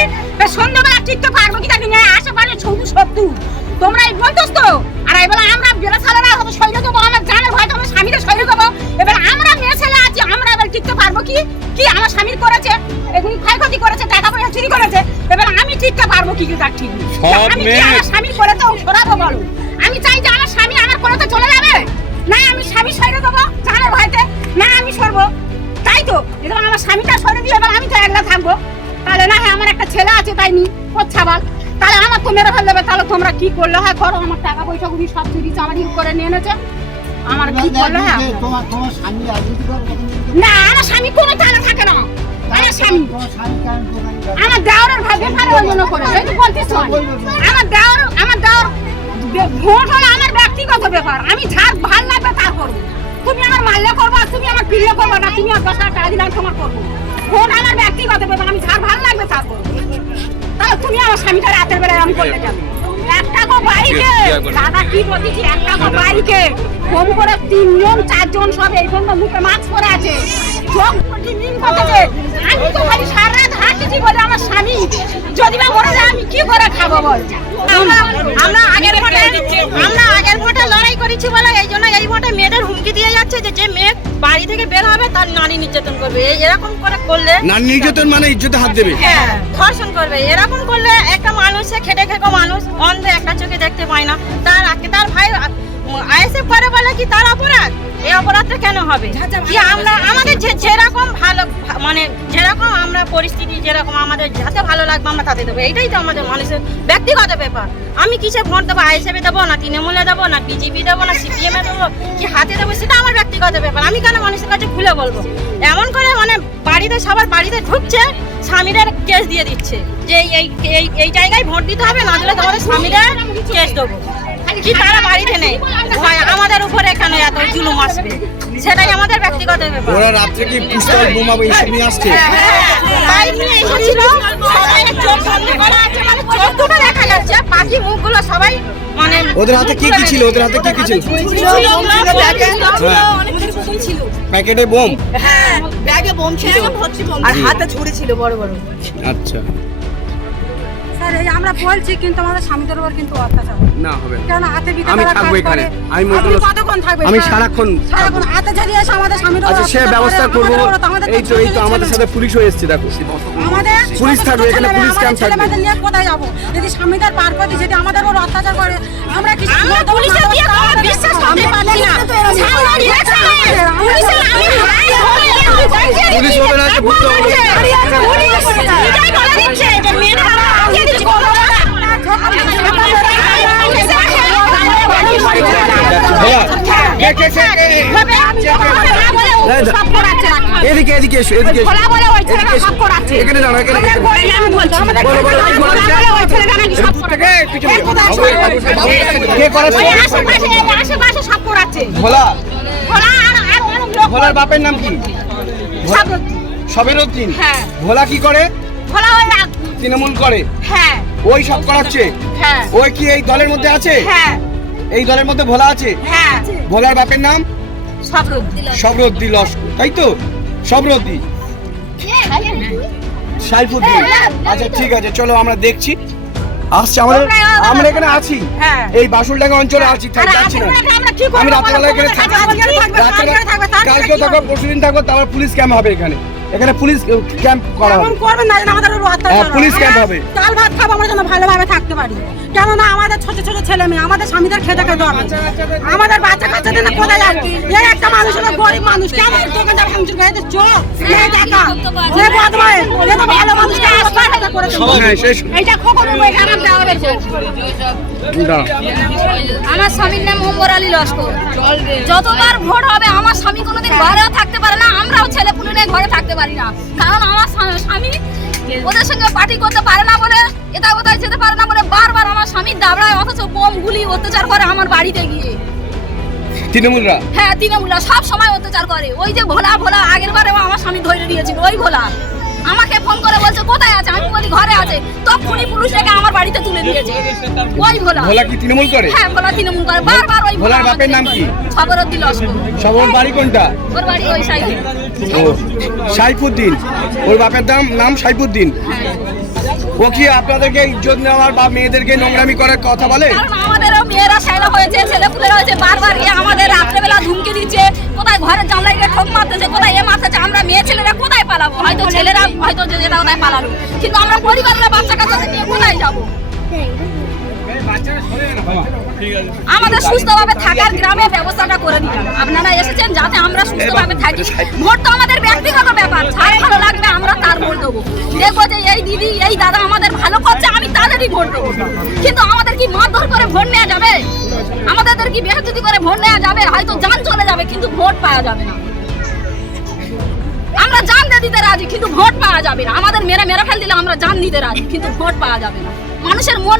এ সন্ধ্যাবেলা টিকতে পারব কি জানি না আশেপাশে ছবি সত্যু তোমরা এই বলতোস তো আর এবার আমরা বেলা সালেরা হয়তো শৈলে দেবো আমার জানের ভয় আমার স্বামীকে শৈলে দেবো এবার আমরা মেয়ে ছেলে আছি আমরা এবার টিকতে পারব কি? কি আমার স্বামীর করেছে? এগুলি ক্ষয়ক্ষতি করেছে টাকা পয়সা চুরি করেছে? এবার আমি টিকতে পারব কি তার ঠিক? আমি আমার স্বামীর করে তো সরাবো বলো? আমি চাই যে আমার স্বামী আমার করে তো চলে যাবে? না আমি স্বামী সরে দেবো জানের ভয়তে না আমি সরবো। তাই তো? এবার আমার স্বামীটা সরে দিয়ে এবার আমি তো একলা থাকব তাহলে না হ্যাঁ আমার একটা ছেলে আছে তাই নি? পচ্ছাবাল তাহলে আমার তো মেরে ফেলে দেবে তাহলে তোমরা কি করলে? হয় করো আমার টাকা পয়সা গুলি সব চুরি চামারি করে নিয়ে এনেছে। আমার কি করলে? হয় না আমার স্বামী কোনো তালে থাকে না। আমার স্বামী। আমার দেওরের ভাই বেকার ওই জন্য করে। এই তো আমি। আমার দেওর আমার দেওর বে- ভোট হলো আমার ব্যক্তিগত ব্যাপার। আমি যার ভালো লাগবে তার করব। তুমি আমার মাল্য করব তুমি আমার পিল্য করব না তুমি আর দশ টাকা দিলে তোমার করব। ভোট আমার ব্যক্তিগত ব্যাপার আমি যার ভালো লাগবে তার তাহলে তুমি আমার স্বামীটা রাতের বেলায় আমি করতে যাব একটা গো বাইকে। দাদা কি বলছি একটা গো বাইকে। ফোন করে তিনজন চারজন সব এই পর্যন্ত মুখে মাস্ক পরে আছে। চোখ করতেছে। আমি তো খালি সারা রাত হাঁটতেছি বলে আমার স্বামী। যদি বা মরে যায় আমি কি করে খাব বল? আমরা আমরা আগের ভোটে আমরা আগের ভোটে লড়াই করেছি বলে এই জন্য এই ভোটে মেয়েদের হুমকি দিয়ে যাচ্ছে যে যে মেয়ে বাড়ি থেকে বের হবে তার নারী নির্যাতন করবে এরকম করে করলে নারী নির্যাতন মানে ইজ্জতে হাত দেবে। হ্যাঁ ধর্ষণ করবে। এরকম করলে একটা মানুষ খেটে খেকো মানুষ অন্ধ একটা চোখে দেখতে পায় না। তার আগে তার ভাই আইএসএফ করে বলে কি তার অপরাধ? এই অপরাধটা কেন হবে? কি আমরা আমাদের যে যেরকম ভালো মানে যেরকম আমরা পরিস্থিতি যেরকম আমাদের যাতে ভালো লাগবে আমরা তাতে দেবো। এইটাই তো আমাদের মানুষের ব্যক্তিগত ব্যাপার। আমি কিসে ভোট দেবো? আইএসএফে দেবো না তৃণমূলে দেবো না বিজেপি দেবো না সিপিএম এ দেবো? কি হাতে দেবো? সেটা আমার ব্যক্তিগত ব্যাপার। আমি কেন মানুষের কাছে খুলে বলব? এমন করে মানে বাড়িতে সবার বাড়িতে ঢুকছে স্বামীদের কেস দিয়ে দিচ্ছে। যে এই এই এই এই জায়গায় ভোট দিতে হবে না দিলে তোমাদের স্বামীদের কেস দেবো। কি তারা বাড়িতে নেই ভয় আমাদের উপরে কেন এত জুলুম আসবে। সেটাই আমাদের ব্যক্তিগত ব্যাপার। ওরা রাত্রে কি পিস্তল বোমা এইসব নিয়ে আসছে? বাইক নিয়ে এসেছিল। সবাই চোখ বন্ধ করা আছে মানে চোখ দুটো দেখা যাচ্ছে। বাকি মুখগুলো সবাই মানে ওদের হাতে কি কি ছিল? ওদের হাতে কি কি ছিল? প্যাকেটে বোম? ব্যাগে বোম ছিল। আর হাতে ছুরি ছিল বড় বড়। আচ্ছা। স্যার এই আমরা বলছি কিন্তু আমাদের স্বামীদের উপর কিন্তু অত্যাচার। না হবে। কেন হাতে বিতে আমি থাকব এখানে। আমি মনে কতক্ষণ থাকবেন আমি সারাক্ষণ সারাক্ষণ হাতে ঝাড়িয়ে এসে আমাদের স্বামীর উপর আচ্ছা সে ব্যবস্থা করে, করব। আমাদের আমাদের এই তো এই তো আমাদের সাথে পুলিশ হয়ে এসছে দেখো। আমাদের পুলিশ থাকবে, এখানে পুলিশ ক্যাম্প থাকবে। ছেলেমেয়েদের নিয়ে কোথায় যাব? যদি স্বামীদের পার করে দিই, যদি আমাদের উপর অত্যাচার করে আমরা কি আমরা পুলিশের দিয়ে কোনো বিশ্বাস করতে পারছি না। পুলিশের আমি হাই হয়ে পুলিশ হবে না তো ভোলা। ভোলার বাপের নাম কি? সব সবের উদ্দিন হ্যাঁ। ভোলা কি করে? তৃণমূল করে। হ্যাঁ। ওই সব করাচ্ছে। হ্যাঁ। ওই কি এই দলের মধ্যে আছে? হ্যাঁ। এই দলের মধ্যে ভোলা আছে? হ্যাঁ। ভোলার বাপের নাম? সব রোদ্দি সবরদ্দি লস্কর তাই তো? সবরদ্দি। সাইফুদ্দিন আচ্ছা ঠিক আছে চলো আমরা দেখছি। আসছে আমাদের? আমরা এখানে আছি। হ্যাঁ। এই বাসুলডাঙ্গা অঞ্চলে আছি তাই যাচ্ছি না। রাতের বেলা করব? আমি এখানে বলো, থাকব আজকে থাকবে, রাত্রে কালকে কালকেও থাকব? পরশুদিন থাকব তারপর পুলিশ ক্যাম্প হবে এখানে। এখানে পুলিশ ক্যাম্প করা হবে। করবেন না আমাদের হ্যাঁ, হয়। পুলিশ ক্যাম্প হবে। চাল ভাত খাব আমরা যেন ভালোভাবে থাকতে পারি। কেননা আমাদের ছোট ছোট ছেলে মেয়ে আমাদের স্বামীদের খেতে খেতে হবে। আমাদের বাচ্চা কাচ্চাদের না কোথায় যাবে এই একটা মানুষ হলো গরিব মানুষ। কেমন দোকানটা ভাঙচুর করে চোখ এই টাকা। যে বদমাই এ তো ভালো মানুষকে করে দেবে। হ্যাঁ খবর খারাপ দেওয়া হয়েছে। আমার স্বামীর নাম ওমর আলী লস্কর। যতবার ভোট হবে আমার স্বামী কোনোদিন ঘরেও থাকতে পারে না আমরাও ছেলে পুলে নিয়ে ঘরে থাকতে পারি না। কারণ আমার স্বামী ওদের সঙ্গে পার্টি করতে পারে না বলে এটা কোথায় যেতে পারে না বলে বারবার আমার স্বামী দাবড়ায় অথচ বোম গুলি অত্যাচার করে আমার বাড়িতে গিয়ে। তৃণমূলরা? হ্যাঁ তৃণমূলরা সব সময় অত্যাচার করে। ওই যে ভোলা ভোলা আগের বারে আমার স্বামী ধরে দিয়েছিল ওই ভোলা। আমাকে ফোন করে বলি ঘরে আছে। তখনই পুলিশ ডেকে আমার বাড়িতে তুলে দিয়েছে। ওই ভোলা। ভোলা কি তৃণমূল করে? হ্যাঁ ভোলা তৃণমূল করে। বারবার ওই ভোলার বাপের নাম কি? খবরত দিল সবর বাড়ি কোনটা? ওর বাড়ি ওই ও সাইফুদ্দিন। ওর বাপের নাম নাম সাইফুদ্দিন। ও কি আপনাদেরকে ইজ্জত নেওয়ার বা মেয়েদেরকে নোংরামি করার কথা বলে? আমাদেরও মেয়েরা ছেলে হয়েছে ছেলেপুলেরা হয়েছে বারবার গিয়ে আমাদের রাত্রেবেলা ধুমকি দিচ্ছে। কোথায় ঘরের জানলায় গিয়ে ঠোক মারতেছে কোথায় এ মারতেছে আমরা মেয়ে ছেলেরা কোথায় পালাবো। হয়তো ছেলেরা, হয়তো যেটা কোথায় পালালো। কিন্তু আমরা পরিবারের বাচ্চা কাচ্চাদের নিয়ে কোথায় যাব? আমাদের সুস্থভাবে থাকার গ্রামে ব্যবস্থাটা করে দিলাম আপনারা এসেছেন যাতে আমরা সুস্থভাবে থাকি। ভোট তো আমাদের ব্যক্তিগত ব্যাপার। যার ভালো লাগবে, আমরা তার ভোট দেবো। দেখব যে এই দিদি, এই দাদা আমাদের ভালো করছে, আমি তাদেরই ভোট দেবো। কিন্তু আমাদের কি মারধর করে ভোট নেওয়া যাবে? আমাদের কি বেহতুতি করে ভোট নেওয়া যাবে? হয়তো যান চলে যাবে, কিন্তু ভোট পাওয়া যাবে না। আমরা জান দিয়ে দিতে রাজি, কিন্তু ভোট পাওয়া যাবে না। আমাদের মেরা মেরা ফেল দিলে আমরা জান দিতে রাজি, কিন্তু ভোট পাওয়া যাবে না। মানুষের মন